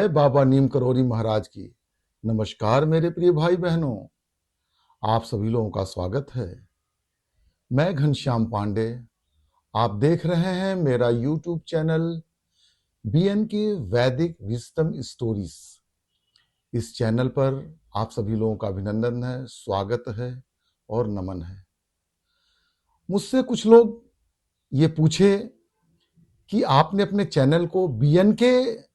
जय बाबा नीम करोली महाराज की। नमस्कार मेरे प्रिय भाई बहनों, आप सभी लोगों का स्वागत है। मैं घनश्याम पांडे, आप देख रहे हैं मेरा YouTube चैनल बीएन के वैदिक विजडम स्टोरीज। इस चैनल पर आप सभी लोगों का अभिनंदन है, स्वागत है और नमन है। मुझसे कुछ लोग ये पूछे कि आपने अपने चैनल को बीएन के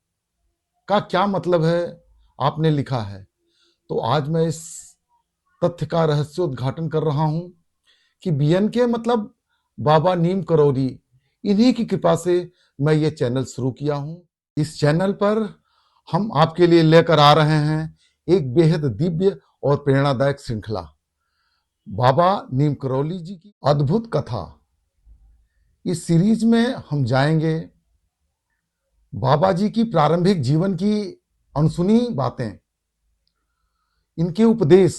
का क्या मतलब है आपने लिखा है। तो आज मैं इस तथ्य का रहस्योद्घाटन कर रहा हूं कि बीएन के मतलब बाबा नीम करोली, इन्हीं की कृपा से मैं ये चैनल शुरू किया हूं। इस चैनल पर हम आपके लिए लेकर आ रहे हैं एक बेहद दिव्य और प्रेरणादायक श्रृंखला, बाबा नीम करोली जी की अद्भुत कथा। इस सीरीज में हम जाएंगे बाबा जी की प्रारंभिक जीवन की अनसुनी बातें, इनके उपदेश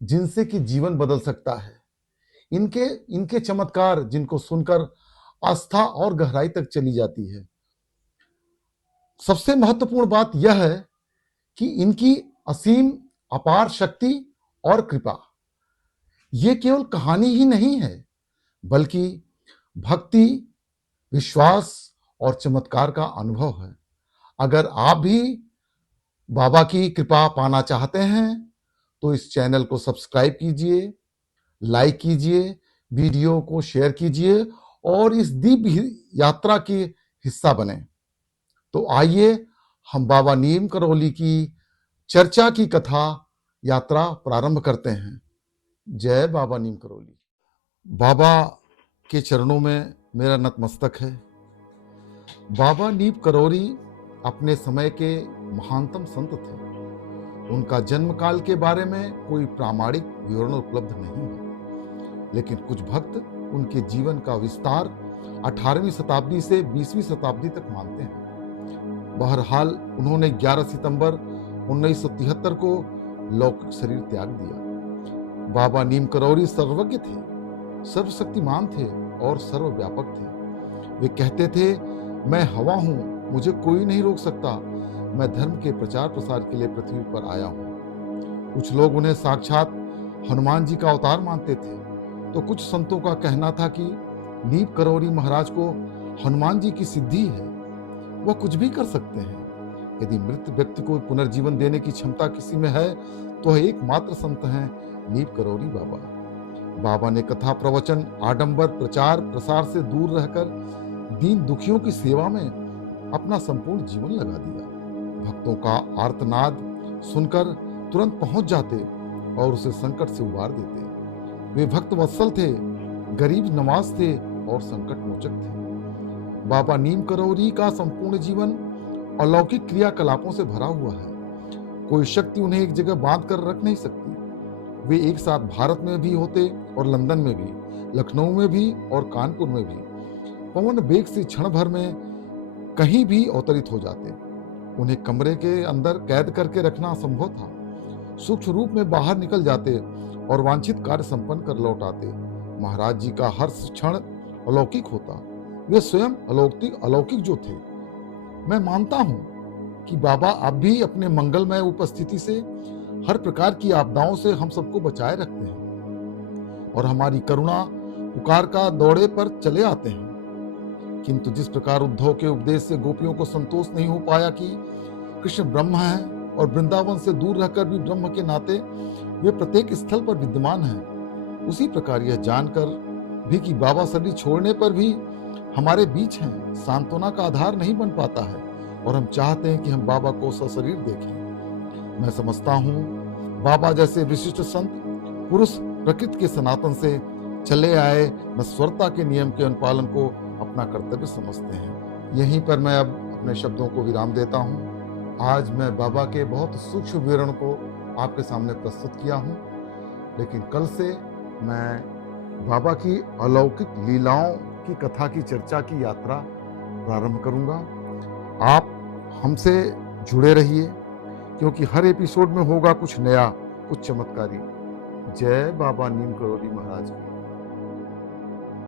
जिनसे कि जीवन बदल सकता है, इनके चमत्कार जिनको सुनकर आस्था और गहराई तक चली जाती है। सबसे महत्वपूर्ण बात यह है कि इनकी असीम अपार शक्ति और कृपा, ये केवल कहानी ही नहीं है बल्कि भक्ति, विश्वास और चमत्कार का अनुभव है। अगर आप भी बाबा की कृपा पाना चाहते हैं तो इस चैनल को सब्सक्राइब कीजिए, लाइक कीजिए, वीडियो को शेयर कीजिए और इस दिव्य यात्रा के हिस्सा बने। तो आइए हम बाबा नीम करोली की चर्चा की कथा यात्रा प्रारंभ करते हैं। जय बाबा नीम करोली। बाबा के चरणों में मेरा नतमस्तक है। बाबा नीम करोली अपने समय के महानतम संत थे। उनका जन्म काल के बारे में कोई प्रामाणिक विवरण उपलब्ध नहीं है, लेकिन कुछ भक्त उनके जीवन का विस्तार 18वीं शताब्दी से 20वीं शताब्दी तक मानते हैं। बहरहाल उन्होंने 11 सितंबर 1973 को लौकिक शरीर त्याग दिया। बाबा नीम करोली सर्वज्ञ थे, सर्वशक्तिमान थे और सर्वव्यापक थे। वे कहते थे, मैं हवा हूं, मुझे कोई नहीं रोक सकता, मैं धर्म के प्रचार प्रसार के लिए पृथ्वी पर आया हूं। कुछ लोग उन्हें साक्षात हनुमान जी का अवतार मानते थे, तो कुछ संतों का कहना था कि नीम करोली महाराज को हनुमान जी की सिद्धि है, वह कुछ भी कर सकते हैं। यदि मृत व्यक्ति को पुनर्जीवन देने की क्षमता किसी में है तो एकमात्र संत हैं नीम करोली बाबा। बाबा ने कथा प्रवचन, आडंबर, प्रचार प्रसार से दूर रहकर दीन दुखियों की सेवा में अपना संपूर्ण जीवन लगा दिया। भक्तों का आर्तनाद सुनकर तुरंत पहुंच जाते और उसे संकट से उबार देते। वे भक्त वत्सल थे, गरीब नवाज थे और संकट मोचक थे। बाबा नीम करोली का संपूर्ण जीवन अलौकिक क्रियाकलापों से भरा हुआ है। कोई शक्ति उन्हें एक जगह बांध कर रख नहीं सकती। वे एक साथ भारत में भी होते और लंदन में भी, लखनऊ में भी और कानपुर में भी। पवन वेग से क्षण भर में कहीं भी अवतरित हो जाते। उन्हें कमरे के अंदर कैद करके रखना असंभव था। सूक्ष्म रूप में बाहर निकल जाते और वांछित कार्य संपन्न कर लौट आते। महाराज जी का हर क्षण अलौकिक होता। वे स्वयं अलौकिक जो थे। मैं मानता हूं कि बाबा अब भी अपने मंगलमय उपस्थिति से हर प्रकार की आपदाओं से हम सबको बचाए रखते हैं और हमारी करुणा पुकार का दौड़े पर चले आते हैं। किंतु जिस प्रकार उद्धव के उपदेश से गोपियों को संतोष नहीं हो पाया कि कृष्ण ब्रह्म है और वृंदावन से दूर रहकर भी ब्रह्म के नाते वे प्रत्येक स्थल पर विद्यमान हैं, उसी प्रकार यह जानकर भी कि बाबा शरीर छोड़ने पर भी हमारे बीच हैं, सांत्वना का आधार नहीं बन पाता है और हम चाहते हैं कि हम बाबा को सशरीर देखें। मैं समझता हूँ बाबा जैसे विशिष्ट संत पुरुष प्रकृति के सनातन से चले आए नश्वरता के नियम के अनुपालन को अपना कर्तव्य समझते हैं। यहीं पर मैं अब अपने शब्दों को विराम देता हूँ। आज मैं बाबा के बहुत सूक्ष्म विवरण को आपके सामने प्रस्तुत किया हूँ, लेकिन कल से मैं बाबा की अलौकिक लीलाओं की कथा की चर्चा की यात्रा प्रारंभ करूँगा। आप हमसे जुड़े रहिए, क्योंकि हर एपिसोड में होगा कुछ नया, कुछ चमत्कारी। जय बाबा नीम करोली महाराज की।